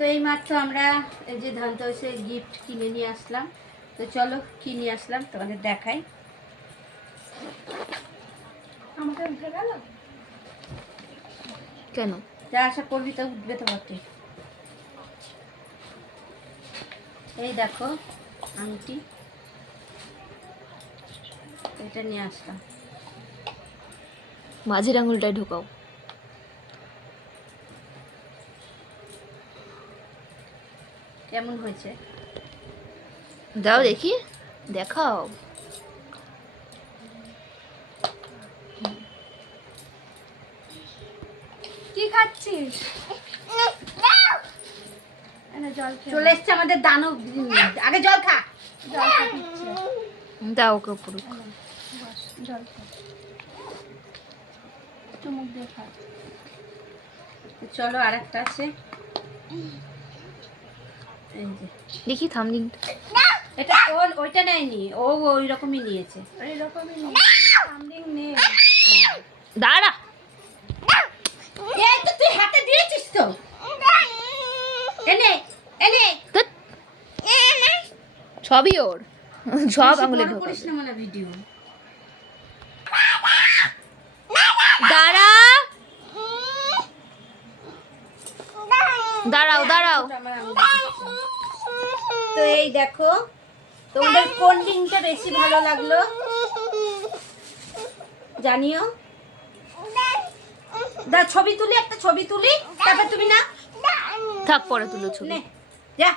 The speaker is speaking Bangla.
তো এই মাত্র আমরা এই যে ধনতেরাসে গিফট কিনে নিয়ে আসলাম। তো চলো কি নিয়ে আসলাম তোমাদের দেখাই। আমাকে উঠে গেল কেন? যা আশা করবি তো উঠবে তো বটে। এই দেখো আংটি, এটা নিয়ে আসলাম। মাঝের আঙুলটায় ঢোকাও। কেমন হয়েছে দাও দেখি, দেখাও। কি খাচ্ছিস? চলে এসছে আমাদের দানব। আগে জল খা। দাও ওকে পুরো। জল খা, মুখ দিয়ে খা। চলো আর একটা আছে, এই যে দেখি থামলিং। এটা ওইটা নেয়নি, ও ওই রকমই নিয়েছে। ওই রকমই থামলিং নেই। দাঁড়া, এই তো তুই হাতে দিয়েছিস তো। এনে এনে সবই ওর, সব আঙুলে ঢোকাও। করিস না মানে ভিডিও। দাঁড়া, দাঁড়াও দাঁড়াও। তো এই দেখো, তোমাদের কোন লিংকটা বেশি ভালো লাগলো জানিও। ছবি তুলি, একটা ছবি তুলি, তারপর তুমি না থাক পরে তুলো ছবি। নে যা।